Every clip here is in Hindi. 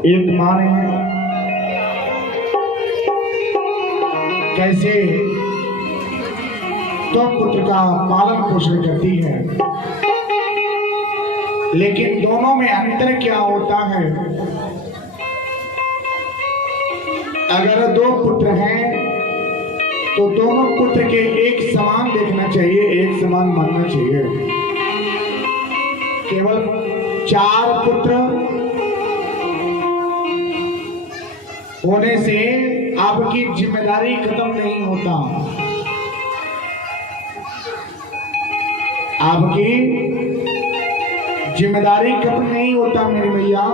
एक माँ ने कैसे दो पुत्र का पालन पोषण करती है, लेकिन दोनों में अंतर क्या होता है। अगर दो पुत्र हैं तो दोनों पुत्र के एक समान देखना चाहिए, एक समान मानना चाहिए। केवल 4 पुत्र होने से आपकी जिम्मेदारी खत्म नहीं होता। आपकी जिम्मेदारी खत्म नहीं होता मेरे भैया।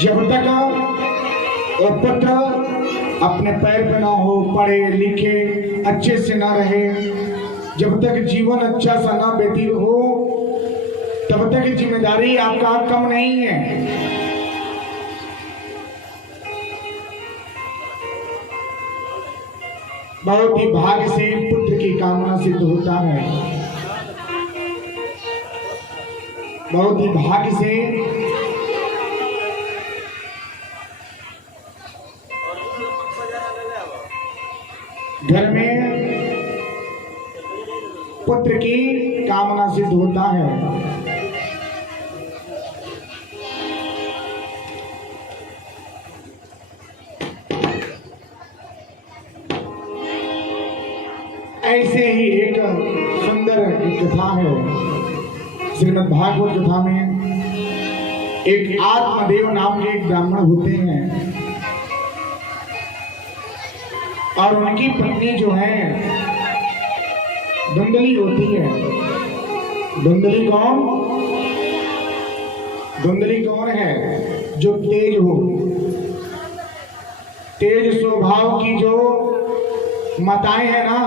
जब तक वो पुत्र अपने पैर पे ना हो, पढ़े लिखे अच्छे से ना रहे, जब तक जीवन अच्छा सा ना व्यतीत हो, तब तक जिम्मेदारी आपका कम नहीं है। बहुत ही भाग्य से पुत्र की कामना सिद्ध होता है, बहुत ही भाग्य से घर में पुत्र की कामना सिद्ध होता है। ऐसे ही एक सुंदर कथा है श्रीमद् भागवत कथा में। एक आत्मदेव नाम के एक ब्राह्मण होते हैं और उनकी पत्नी जो है धुंधली होती है। धुंधली कौन? धुंधली कौन है? जो तेज हो, तेज स्वभाव की जो माताएं है ना,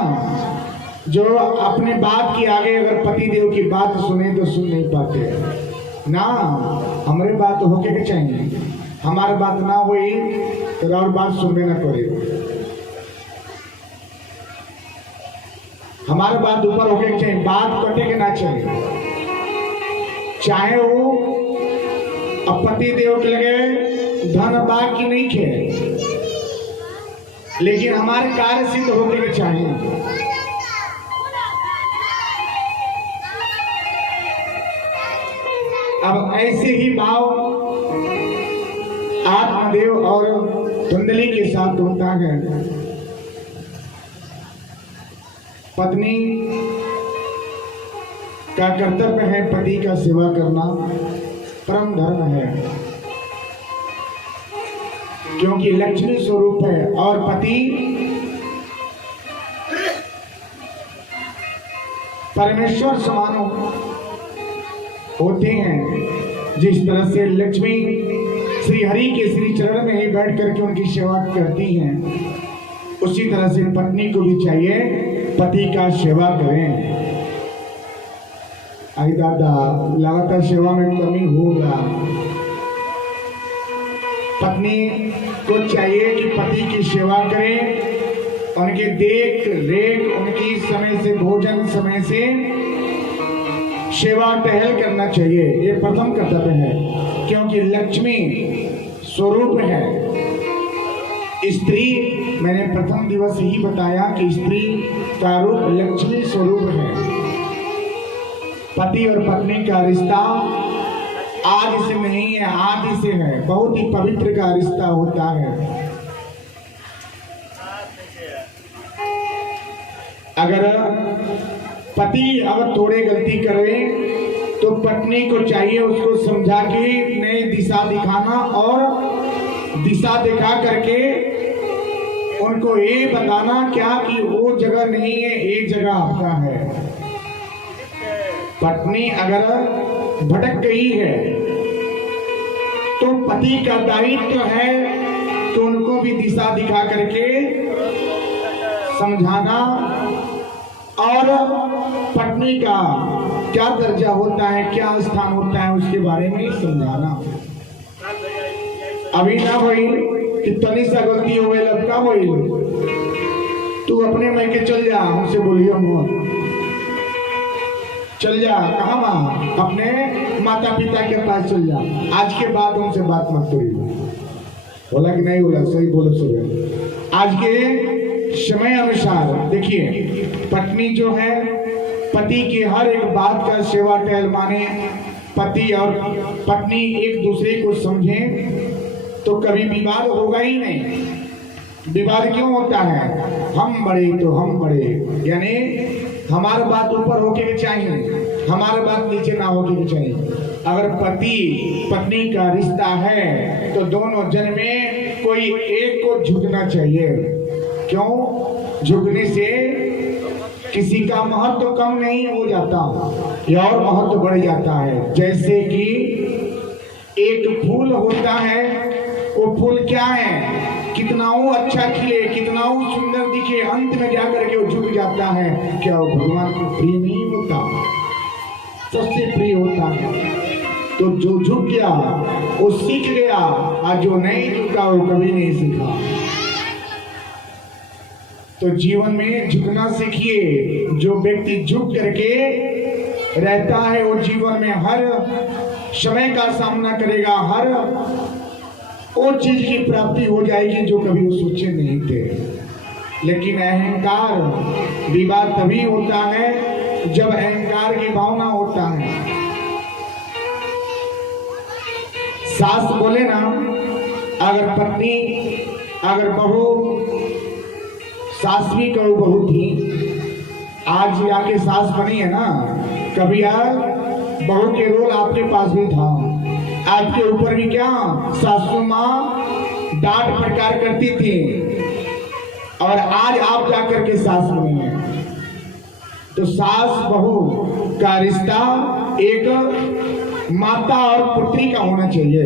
जो अपने बात की आगे अगर पति देव की बात सुने तो सुन नहीं पाते ना। हमारे बात होके के चाहिए, हमारे बात ना हुई तो और बात सुनने ना करे। हमारे बात ऊपर होके के चाहिए, बात कटे के ना चाहिए। चाहे वो अब पति देव के लगे धन बाग की नहीं खे, लेकिन हमारे कार्य सिद्ध होने के चाहिए। अब ऐसे ही भाव आत्मदेव और धुंधली के साथ होता है। पत्नी का कर्तव्य है पति का सेवा करना, परम धर्म है, क्योंकि लक्ष्मी स्वरूप है। और पति परमेश्वर समान होते हैं। जिस तरह से लक्ष्मी श्री हरि के श्री चरण में ही बैठ करके उनकी सेवा करती हैं, उसी तरह से पत्नी को भी चाहिए पति का सेवा करें। आई दादा लगातार सेवा में कमी होगा। पत्नी को चाहिए कि पति की सेवा करें, उनके देख रेख, उनकी समय से भोजन, समय से सेवा टहल करना चाहिए। ये प्रथम कर्तव्य है, क्योंकि लक्ष्मी स्वरूप है। स्त्री, मैंने प्रथम दिवस ही बताया कि स्त्री का रूप लक्ष्मी स्वरूप है। पति और पत्नी का रिश्ता आज से नहीं है, आदि से है। बहुत ही पवित्र का रिश्ता होता है। अगर पति अगर थोड़े गलती करे तो पत्नी को चाहिए उसको समझा के नई दिशा दिखाना, और दिशा दिखा करके उनको ये बताना क्या कि वो जगह नहीं है, एक जगह आपका है। पत्नी अगर भटक गई है तो पति का दायित्व है कि उनको भी दिशा दिखा करके समझाना, और पत्नी का क्या दर्जा होता है, क्या स्थान होता है, उसके बारे में समझाना। अभी ना भाई कितनी सा गलती हो गई, लड़का भाई तू अपने मैके चल जा, हमसे बोलियो मत, चल जा। कहाँ अपने माता पिता के पास चल जा, आज के बाद उनसे बात मत करिए। बोला कि नहीं बोला? सही बोलो सब। आज के समय अनुसार देखिए, पत्नी जो है पति की हर एक बात का सेवा टहल माने, पति और पत्नी एक दूसरे को समझे तो कभी विवाद होगा ही नहीं। विवाद क्यों होता है? हम बड़े तो हम बड़े, यानी हमारा बात ऊपर होके के चाहिए, हमारा बात नीचे ना होके के चाहिए। अगर पति पत्नी का रिश्ता है तो दोनों जन में कोई एक को झुकना चाहिए। क्यों? झुकने से किसी का महत्व तो कम नहीं हो जाता या और महत्व तो बढ़ जाता है। जैसे कि एक फूल होता है, वो फूल क्या है? कितना वो अच्छा खिले, कितना वो सुंदर दिखे, अंत में जाकर के वो झुक जाता है। क्या वो भगवान को प्रिय नहीं होता? सबसे प्रिय होता है। तो जो झुक गया वो सीख गया, और जो नहीं झुका वो कभी नहीं सीखा। तो जीवन में झुकना सीखिए। जो व्यक्ति झुक करके रहता है वो जीवन में हर समय का सामना करेगा, हर वो चीज की प्राप्ति हो जाएगी जो कभी वो सोचे नहीं थे। लेकिन अहंकार विवाद तभी होता है जब अहंकार की भावना होता है। सास बोले ना, अगर पत्नी, अगर बहू, सास भी कहो बहू थी, आज आके सास बनी है ना, कभी यार बहू के रोल आपके पास भी था। आपके ऊपर भी क्या सासू माँ डांट फटकार करती थी, और आज आप जाकर के सास बनी है। तो सास बहू का रिश्ता एक माता और पुत्री का होना चाहिए।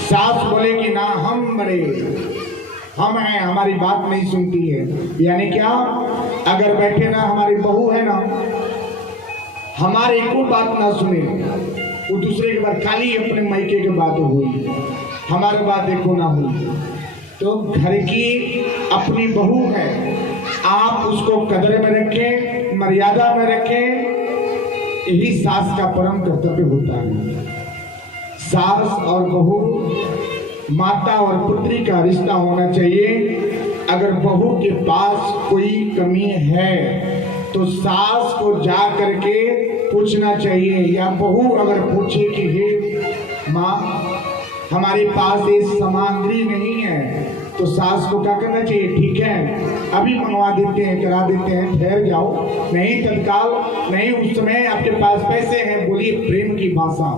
सास बोले कि ना हम बड़े, हम हैं, हमारी बात नहीं सुनती है। यानी क्या? अगर बैठे ना हमारी बहू है ना, हमारे को बात ना सुने, वो दूसरे के बाद खाली अपने मायके के बात हुई, हमारी बात एको ना हुई। तो घर की अपनी बहू है, आप उसको कदर में रखें, मर्यादा में रखें। यही सास का परम कर्तव्य होता है। सास और बहू, माता और पुत्री का रिश्ता होना चाहिए। अगर बहू के पास कोई कमी है तो सास को जा करके पूछना चाहिए, या बहू अगर पूछे कि हे माँ हमारे पास ये सामग्री नहीं है, तो सास को क्या करना चाहिए? ठीक है, अभी मंगवा देते हैं, करा देते हैं, ठहर जाओ, नहीं तत्काल नहीं, उस समय आपके पास पैसे हैं, बोलिए प्रेम की भाषा,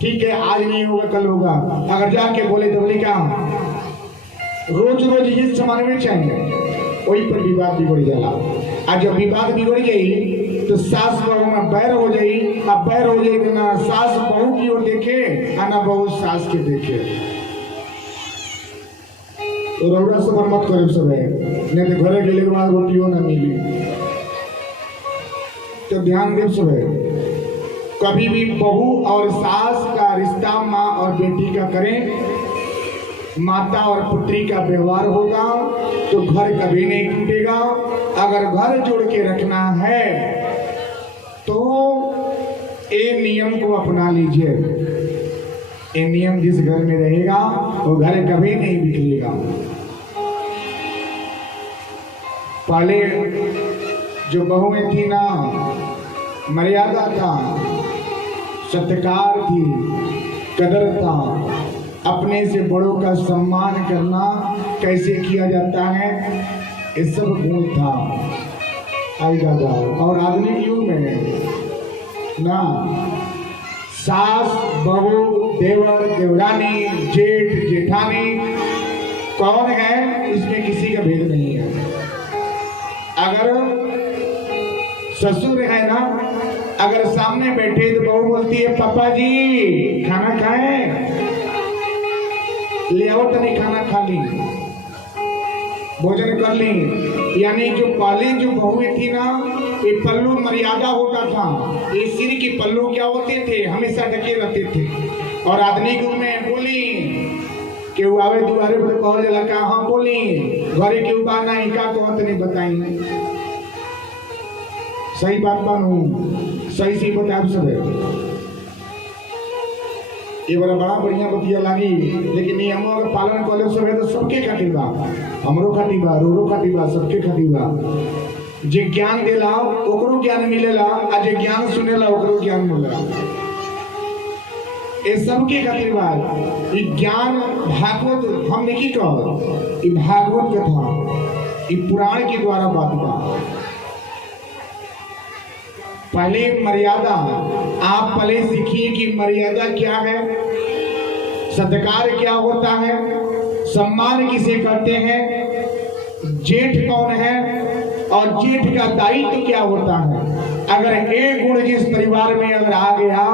ठीक है आज नहीं होगा कल होगा। अगर जाके बोले तो बोले क्या रोज रोज ये सामान में चाहिए, वही पर विवाद बिगड़ जाला। आज जब विवाद बिगड़ गई तो सास बहू में बैर हो जाई। अब बैर हो जाए तो ना सास बहू की ओर देखे और ना बहू सास के देखे। तो रौड़ा से मत करे सब है, नहीं तो घरे गेले के बाद रोटियों ना मिली। तो ध्यान दे सब है, कभी भी बहू और सास का रिश्ता माँ और बेटी का करें, माता और पुत्री का व्यवहार होगा तो घर कभी नहीं टूटेगा। अगर घर जोड़ के रखना है तो ये नियम को अपना लीजिए। ये नियम जिस घर में रहेगा वो घर कभी नहीं बिगड़ेगा। पहले जो बहुएं थी ना, मर्यादा था, सत्कार थी, कदर था, अपने से बड़ों का सम्मान करना कैसे किया जाता है, ये सब गुण था। आई दादा और आधुनिक युग में ना सास बहू देवर देवरानी जेठ जेठानी कौन है, इसमें किसी का भेद नहीं है। अगर ससुर है ना, अगर सामने बैठे तो बहू बोलती है पापा जी खाना खाएं, ले आओ तनी खाना खा ली, भोजन कर ली। यानी जो पहले जो बहुएं थी ना, ये पल्लू मर्यादा होता था, ये सिर की पल्लू क्या होते थे, हमेशा ढके रहते थे। और आदमी गुरु में बोली कि वो आवे दुआरे पर कह जला का हाँ बोली घरे के उबा नहीं का कहत नहीं बताई। सही बात बानू, सही से बताया सब है। ये बड़ा बढ़िया बतिया लगी, लेकिन नियमों का पालन कर सब है तो सबके खातिर बा, हमरो खातिर बा, रोरो खातिर बा, सबके खातिर बा। जे ज्ञान देला ओकरो ज्ञान मिलेला, आ जे ज्ञान सुनेला ओकरो ज्ञान मिलेला। ये सबके खातिर बा। ये ज्ञान भागवत हम नहीं कह, ये भागवत कथा, ये पुराण के द्वारा बात बा। पहले मर्यादा आप पहले सीखिए कि मर्यादा क्या है, सत्कार क्या होता है, सम्मान किसे करते हैं, जेठ कौन है और जेठ का दायित्व क्या होता है। अगर एक गुण जिस परिवार में अगर आ गया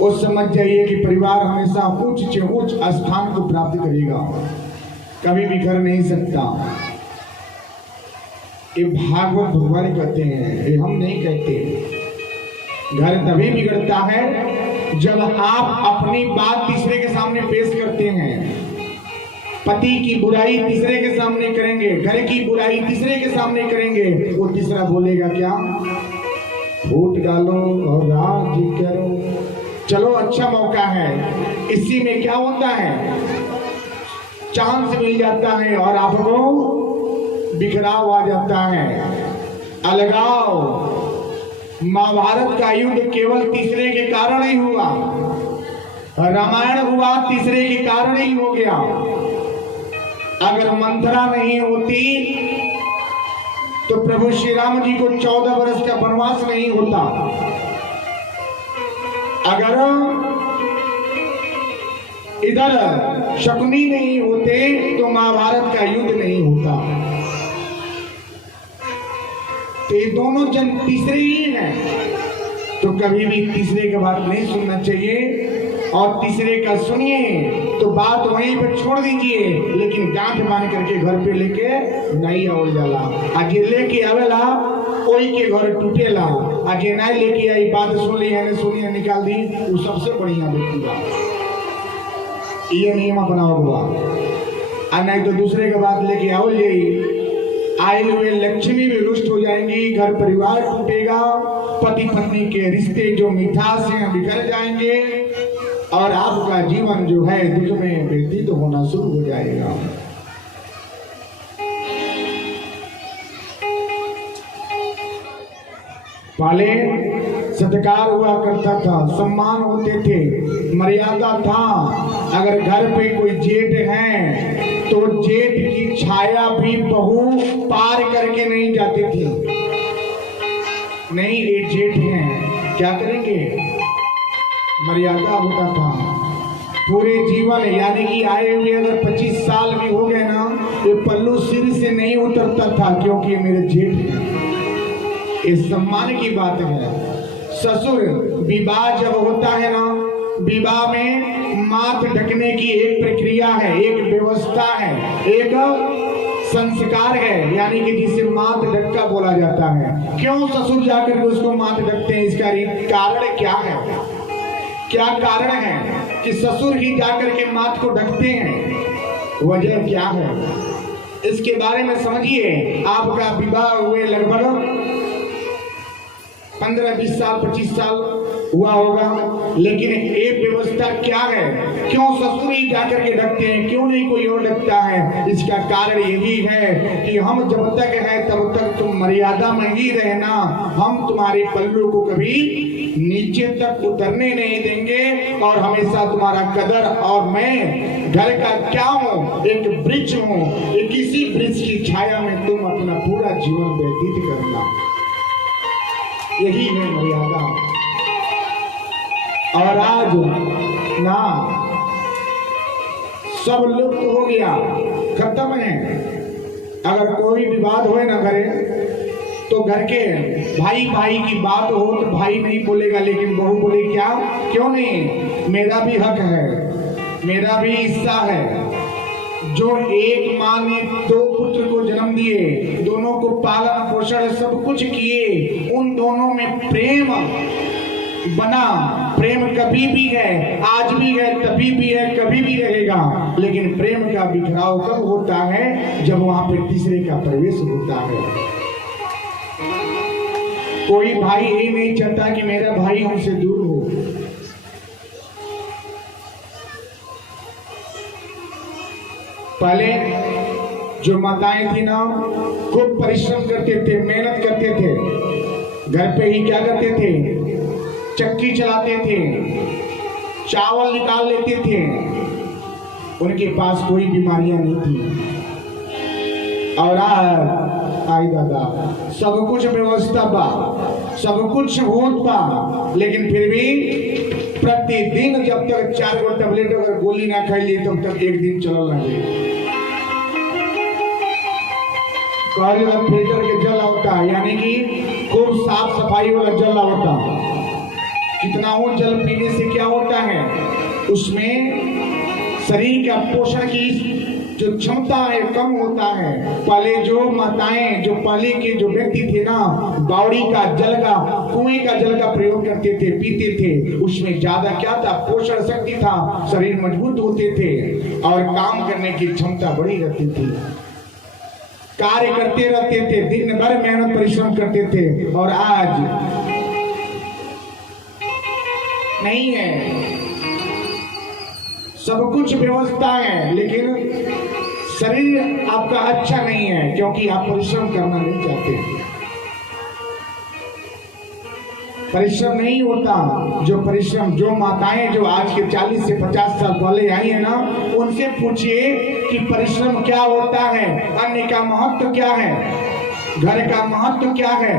वो समझ जाइए कि परिवार हमेशा उच्च से उच्च स्थान को प्राप्त करेगा, कभी बिखर नहीं सकता। ये भागवत भगवान कहते हैं, ये हम नहीं कहते। घर तभी बिगड़ता है जब आप अपनी बात तीसरे के सामने पेश करते हैं। पति की बुराई तीसरे के सामने करेंगे, घर की बुराई तीसरे के सामने करेंगे, वो तीसरा बोलेगा क्या, फूट डालो और राज करो। चलो अच्छा मौका है, इसी में क्या होता है, चांस मिल जाता है और आपको बिखराव आ जाता है, अलगाव। महाभारत का युद्ध केवल तीसरे के कारण ही हुआ, रामायण हुआ तीसरे के कारण ही हो गया। अगर मंथरा नहीं होती तो प्रभु श्री राम जी को 14 वर्ष का वनवास नहीं होता। अगर इधर शकुनी नहीं होते तो महाभारत का युद्ध नहीं होता। तो ये दोनों जन तीसरे ही हैं, तो कभी भी तीसरे की बात नहीं सुनना चाहिए। और तीसरे का सुनिए तो बात वहीं पर छोड़ दीजिए, लेकिन गांठ बांध करके घर पे लेके नहीं आवल जाला। आज ये लेके आवेला कोई के घर टूटेला, आज ये नहीं लेके आई बात सुन ली है सुनी है निकाल दी, वो सबसे बढ़िया व्यक्ति बा। ये नियम बनाओ बा, नहीं तो दूसरे के बात लेके आओ जाई, आए हुए लक्ष्मी भी रुष्ट हो जाएंगी, घर परिवार टूटेगा, पति पत्नी के रिश्ते जो मिठास हैं बिखर जाएंगे और आपका जीवन जो है दुख में व्यतीत होना शुरू हो जाएगा। पहले सत्कार हुआ करता था, सम्मान होते थे, मर्यादा था। अगर घर पे कोई जेठ है तो जेठ की छाया भी बहू पार करके नहीं जाती थी। नहीं ये जेठ हैं, क्या करेंगे, मर्यादा होता था। पूरे जीवन यानी कि आए हुए अगर 25 साल भी हो गए ना, ये पल्लू सिर से नहीं उतरता था, क्योंकि ये मेरे जेठ हैं। इस सम्मान की बात है। ससुर विवाह जब होता है ना, विवाह में माथ ढकने की एक प्रक्रिया है, एक व्यवस्था है, एक संस्कार है, यानी कि जिसे माथ ढक्का बोला जाता है। क्यों ससुर जाकर के उसको माथ ढकते हैं, इसका कारण क्या है, क्या कारण है कि ससुर ही जाकर के माथ को ढकते हैं, वजह क्या है, इसके बारे में समझिए। आपका विवाह हुए लगभग 15, 20 साल, 25 साल हुआ होगा, लेकिन एक व्यवस्था क्या है, क्यों ससुर ही जाकर के ढकते हैं, क्यों नहीं कोई और ढकता है? इसका कारण यही है कि हम जब तक है तब तक तुम मर्यादा में ही रहना, हम तुम्हारे पल्लू को कभी नीचे तक उतरने नहीं देंगे और हमेशा तुम्हारा कदर। और मैं घर का क्या हूँ, एक वृक्ष हूँ, किसी वृक्ष की छाया में तुम अपना पूरा जीवन व्यतीत करना, यही है मर्यादा। और आज ना सब लुप्त हो गया, खत्म है। अगर कोई विवाद हो ना करे तो घर के भाई भाई की बात हो तो भाई नहीं बोलेगा, लेकिन बहू बोले क्या, क्यों नहीं, मेरा भी हक है, मेरा भी हिस्सा है। जो एक माँ ने 2 पुत्र को जन्म दिए, दोनों को पालन पोषण सब कुछ किए, उन दोनों में प्रेम बना। प्रेम कभी भी है, आज भी है, तभी भी है, कभी भी रहेगा। लेकिन प्रेम का बिखराव कब होता है, जब वहां पे तीसरे का प्रवेश होता है। कोई भाई यही नहीं चाहता कि मेरा भाई हमसे दूर हो। पहले जो माताएं थी ना, खूब परिश्रम करते थे, मेहनत करते थे, घर पे ही क्या करते थे, चक्की चलाते थे, चावल निकाल लेते थे, उनके पास कोई बीमारियां नहीं थी। और आई दादा सब कुछ व्यवस्था बा, सब कुछ होत बा, लेकिन फिर भी प्रतिदिन जब तक 4 गो टेबलेट अगर गोली ना खाई ली तब तक एक दिन चलल लगे। फिल्टर के जल आवता, यानी कि खूब साफ सफाई वाला जल आवता। कितना वो जल पीने से क्या होता है, उसमें शरीर का पोषण की जो क्षमता है कम होता है। पहले जो माताएं, जो पहले के जो व्यक्ति थे ना, बावड़ी का जल का, कुएं का जल का प्रयोग करते थे, पीते थे। उसमें ज्यादा क्या था, पोषण शक्ति था, शरीर मजबूत होते थे और काम करने की क्षमता बढ़ी रहती थी, कार्य करते रहते थे, दिन भर मेहनत परिश्रम करते थे। और आज नहीं है, सब कुछ व्यवस्था है, लेकिन शरीर आपका अच्छा नहीं है, क्योंकि आप परिश्रम करना नहीं चाहते। परिश्रम नहीं होता। जो परिश्रम, जो माताएं जो आज के 40 से 50 साल पहले आई है ना, उनसे पूछिए कि परिश्रम क्या होता है, अन्न का महत्व क्या है, घर का महत्व क्या है,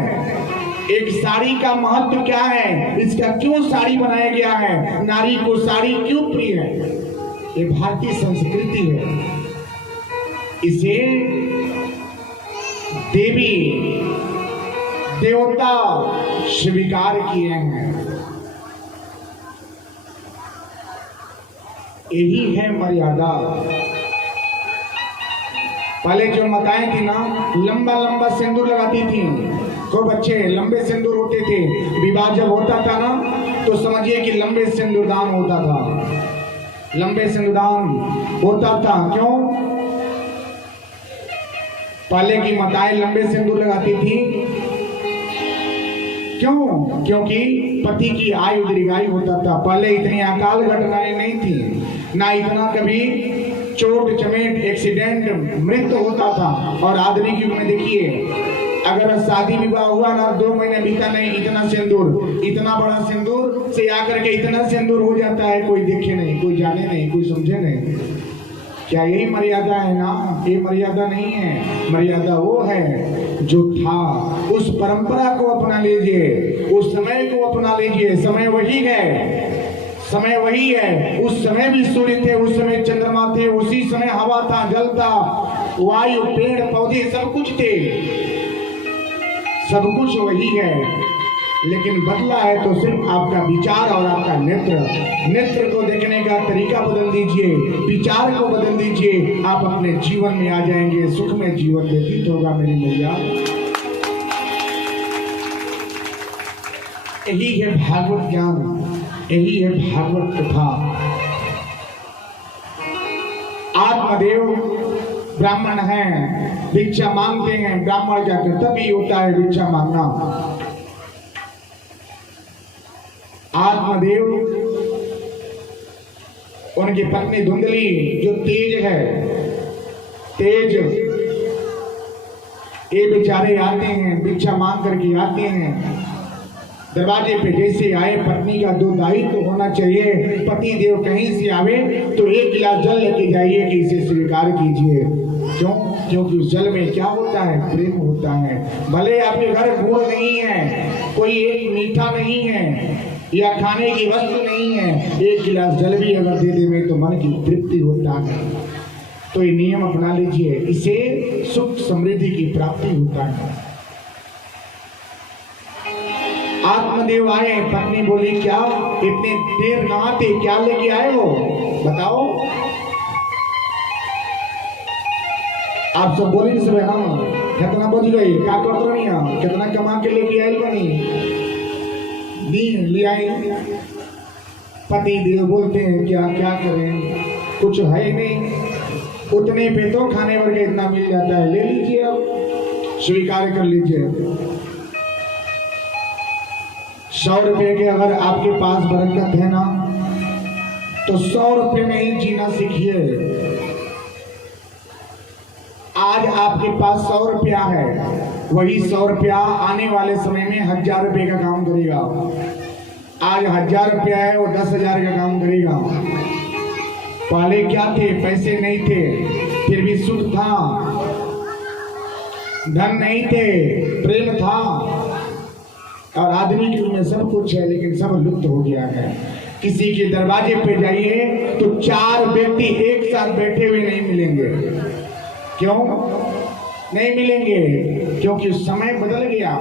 एक साड़ी का महत्व क्या है, इसका क्यों साड़ी बनाया गया है, नारी को साड़ी क्यों प्रिय है। ये भारतीय संस्कृति है, इसे देवी देवता स्वीकार किए हैं। यही है मर्यादा। पहले जो माताएं थी ना, लंबा लंबा सिंदूर लगाती थी, खूब अच्छे लंबे सिंदूर होते थे। विवाह जब होता था ना, तो समझिए कि लंबे सिंदूरदान होता था, लंबे सिंदूरदान होता था। क्यों? पहले की माताएं लंबे सिंदूर लगाती थी, क्यों? क्योंकि पति की आयु दीर्घायु होता था। पहले इतनी अकाल घटनाएं नहीं थी, ना इतना कभी चोट चमेट एक्सीडेंट मृत्यु होता था। और आधुनिक युग में देखिए, अगर शादी विवाह हुआ ना, 2 महीने बीता नहीं, इतना सिंदूर, इतना बड़ा सिंदूर से आकर के इतना सिंदूर हो जाता है, कोई देखे नहीं, कोई जाने नहीं, कोई समझे नहीं। क्या यही मर्यादा है ना? ये मर्यादा नहीं है। मर्यादा वो है जो था, उस परंपरा को अपना लीजिए, उस समय को अपना लीजिए। समय वही है, समय वही है। उस समय भी सूर्य थे, उस समय चंद्रमा थे, उसी समय हवा था, जल था, वायु, पेड़ पौधे सब कुछ थे, सब कुछ वही है। लेकिन बदला है तो सिर्फ आपका विचार और आपका नेत्र को देखने का तरीका बदल दीजिए, विचार को बदल दीजिए, आप अपने जीवन में आ जाएंगे, सुखमय जीवन व्यतीत होगा मेरी मैया। यही है भागवत ज्ञान, यही है भागवत कथा। आत्मदेव ब्राह्मण हैं, भिक्षा मांगते हैं। ब्राह्मण का कर्तव्य होता है भिक्षा मांगना। आत्मदेव, उनकी पत्नी धुंधली जो तेज है, तेज, ये बेचारे आते हैं, भिक्षा मांग करके आते हैं। दरवाजे पे जैसे आए, पत्नी का दो दायित्व होना चाहिए। पति देव कहीं से आवे तो 1 गिलास जल लेके जाइए कि इसे स्वीकार कीजिए। क्यों? क्योंकि उस जल में क्या होता है? प्रेम होता है। भले आपके घर गुड़ नहीं है, कोई एक मीठा नहीं है या खाने की वस्तु नहीं है, 1 गिलास जल भी अगर दे देवे तो मन की तृप्ति होता है। तो ये नियम अपना लीजिए, इसे सुख समृद्धि की प्राप्ति होता है। आत्मदेव आए, पत्नी बोली क्या इतने देर नहाते, क्या लेके आए हो बताओ? आप सब बोले सब, हाँ कितना बज गई, क्या करते नहीं, कितना कमा के लेके आई बनी, दी ले आई। पति देव बोलते हैं क्या क्या करें, कुछ है नहीं, उतने पे तो खाने वर्ग इतना मिल जाता है, ले लीजिए, आप स्वीकार कर लीजिए। 100 रुपए के अगर आपके पास बरकत है ना, तो 100 रुपए में ही जीना सीखिए। आज आपके पास 100 रुपया है, वही 100 रुपया आने वाले समय में 1000 रुपए का काम करेगा। आज 1000 रुपया है, वो 10,000 का काम करेगा। पहले क्या थे, पैसे नहीं थे, फिर भी सुख था, धन नहीं थे, प्रेम था, और आदमी के में सब कुछ है, लेकिन सब लुप्त हो गया है। किसी के दरवाजे पे जाइए तो 4 व्यक्ति एक साथ बैठे हुए नहीं मिलेंगे। क्यों नहीं मिलेंगे? क्योंकि समय बदल गया,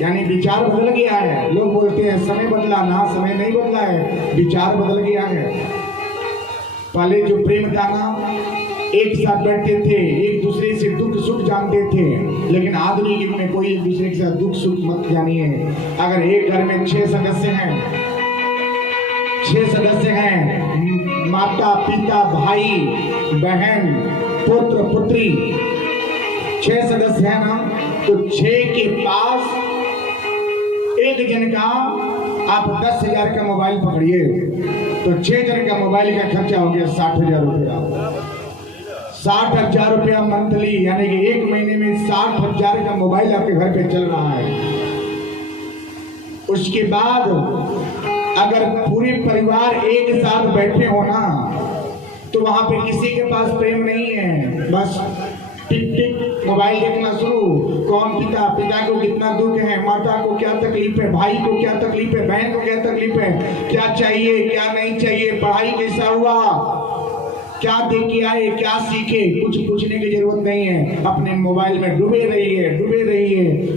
यानी विचार बदल गया है। लोग बोलते हैं समय बदला, ना समय नहीं बदला है, विचार बदल गया है। पहले जो प्रेम था ना, एक साथ बैठते थे, एक दूसरे से दुख सुख जानते थे, लेकिन आधुनिक युग में कोई एक दूसरे के साथ दुख सुख मत जानिए। अगर एक घर में 6 सदस्य हैं, 6 सदस्य हैं, माता पिता भाई बहन पुत्र पुत्री, 6 सदस्य हैं ना, तो 6 के पास एक जन का आप 10,000 का मोबाइल पकड़िए तो 6 जन का मोबाइल का खर्चा हो गया 60,000 रुपया। 60,000 रुपया मंथली, यानी कि एक महीने में 60,000 का मोबाइल आपके घर पे चल रहा है। उसके बाद अगर पूरे परिवार एक साथ बैठे हो ना, तो वहां पे किसी के पास प्रेम नहीं है, बस टिक टिक मोबाइल देखना शुरू। कौन पिता को कितना दुख है, माता को क्या तकलीफ है, भाई को क्या तकलीफ है, बहन को क्या तकलीफ है, क्या चाहिए क्या नहीं चाहिए, पढ़ाई कैसा हुआ, क्या देख के आए, क्या सीखे, कुछ पूछने की जरूरत नहीं है। अपने मोबाइल में डूबे रहिए।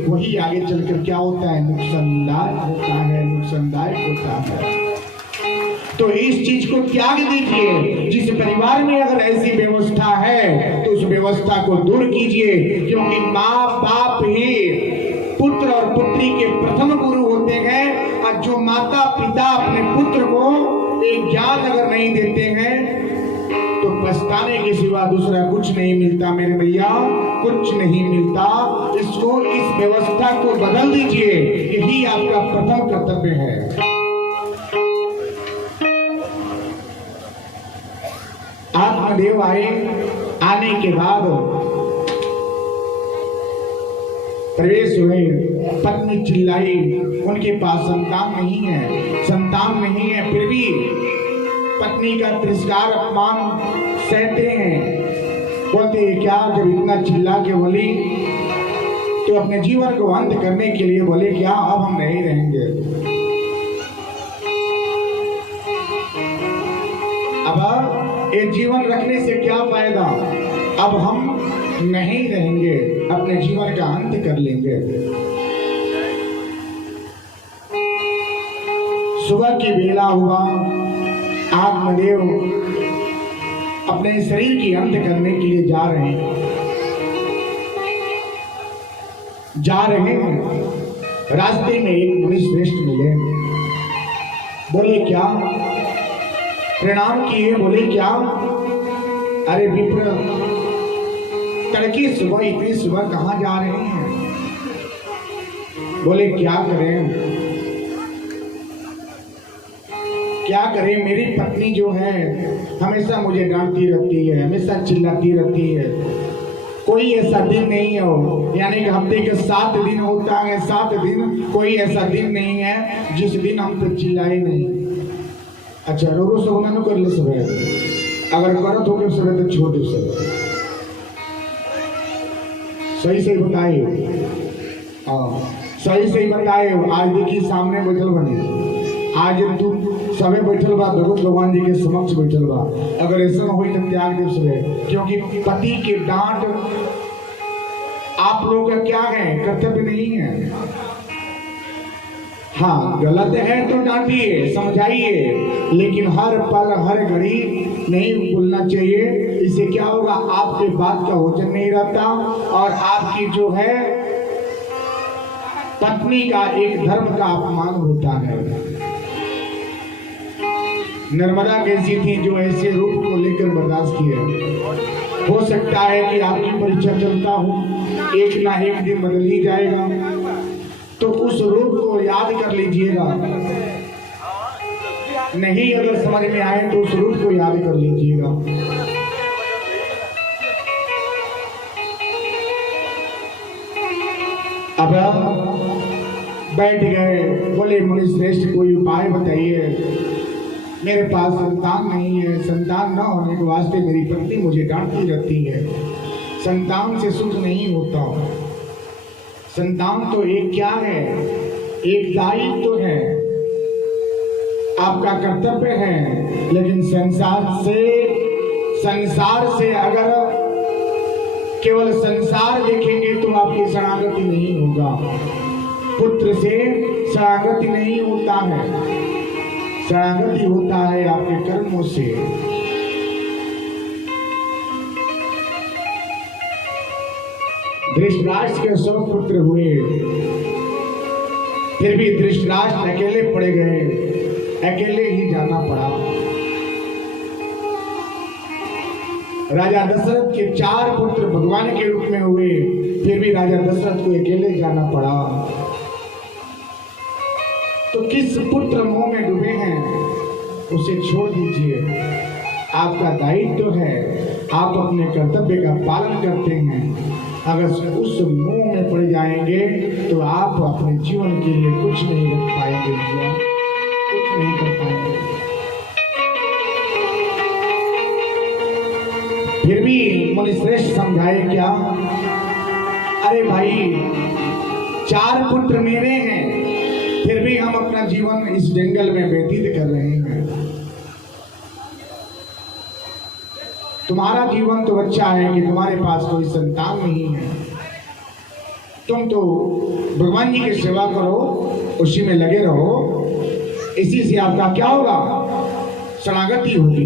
वही आगे चलकर क्या होता है, नुकसानदायक होता है। तो इस चीज को त्याग दीजिए। जिस परिवार में अगर ऐसी व्यवस्था है तो उस व्यवस्था को दूर कीजिए, क्योंकि माँ बाप ही पुत्र और पुत्री के प्रथम गुरु होते हैं। और जो माता पिता अपने पुत्र को एक ज्ञान अगर नहीं देते हैं तो पछताने के सिवा दूसरा कुछ नहीं मिलता मेरे भैया, कुछ नहीं मिलता। इसको, इस व्यवस्था को बदल दीजिए, यही आपका प्रथम कर्तव्य है। आत्मदेव आने के बाद प्रवेश हुए, पत्नी चिल्लाई, उनके पास संतान नहीं है, फिर भी पत्नी का तिरस्कार अपमान सहते हैं। बोलते हैं क्या, जब इतना चिल्ला के बोली तो अपने जीवन को अंत करने के लिए बोले क्या, अब हम नहीं रहेंगे, अब ये जीवन रखने से क्या फायदा, अब हम नहीं रहेंगे, अपने जीवन का अंत कर लेंगे। सुबह की बेला हुआ, आत्मदेव अपने शरीर की अंत करने के लिए जा रहे हैं। रास्ते में एक मुनि श्रेष्ठ मिले, बोले क्या, प्रणाम किए, बोले क्या, अरे विप्र तड़के सुबह इतनी सुबह कहाँ जा रहे हैं? बोले क्या करें, मेरी पत्नी जो है हमेशा मुझे डांटती रहती है, हमेशा चिल्लाती रहती है। कोई ऐसा दिन नहीं हो, यानी कि हफ्ते के 7 दिन होता है, 7 दिन कोई ऐसा दिन नहीं है जिस दिन हम तो चिल्लाए नहीं। अच्छा रो सोना न कर ले सब, अगर करो तो सब तो छोड़ दो सब, सही बताए, सही बताए। आज देखिए सामने बैठल बने, आज तू सबे बैठल बा, भगवान जी के समक्ष बैठल बा, अगर ऐसा हो तो त्याग दे सबे, क्योंकि पति के डांट आप लोगों का क्या है, कर्तव्य नहीं है। हाँ गलत है तो डांटिए, समझाइए, लेकिन हर पल हर घड़ी नहीं बोलना चाहिए। इससे क्या होगा, आपके बात का वजन नहीं रहता और आपकी जो है पत्नी का एक धर्म का अपमान होता है। नर्मदा कैसी थी जो ऐसे रूप को लेकर बर्दाश्त किया। हो सकता है कि आपकी परीक्षा चलता हो, एक ना एक दिन बदल ही जाएगा, तो उस रूप को याद कर लीजिएगा। नहीं अगर समझ में आए तो उस रूप को याद कर लीजिएगा। अब बैठ गए, बोले मुनि श्रेष्ठ कोई उपाय बताइए, मेरे पास संतान नहीं है, संतान न होने के वास्ते मेरी पत्नी मुझे डांटती रहती है, संतान से सुख नहीं होता। संतान तो एक क्या है, एक दायित्व तो है, आपका कर्तव्य है, लेकिन संसार से अगर केवल संसार देखेंगे तो आपकी शरणागति नहीं होगा। पुत्र से शरणागति नहीं होता है, शरणागति होता है आपके कर्मों से। धृतराष्ट्र के 100 पुत्र हुए, फिर भी धृतराष्ट्र अकेले पड़ गए, अकेले ही जाना पड़ा। राजा दशरथ के 4 पुत्र भगवान के रूप में हुए, फिर भी राजा दशरथ को अकेले जाना पड़ा। तो किस पुत्र मोह में डूबे हैं, उसे छोड़ दीजिए। आपका दायित्व है, आप अपने कर्तव्य का पालन करते हैं। अगर उस मोह में पड़ जाएंगे तो आप अपने जीवन के लिए कुछ नहीं रख पाएंगे, कुछ नहीं कर पाएंगे। फिर भी मुनि श्रेष्ठ समझाए क्या, अरे भाई 4 पुत्र मेरे हैं, फिर भी हम अपना जीवन इस जंगल में व्यतीत कर रहे हैं। तुम्हारा जीवन तो अच्छा है कि तुम्हारे पास कोई संतान नहीं है, तुम तो भगवान जी की सेवा करो, उसी में लगे रहो, इसी से आपका क्या होगा, शरणागति होगी।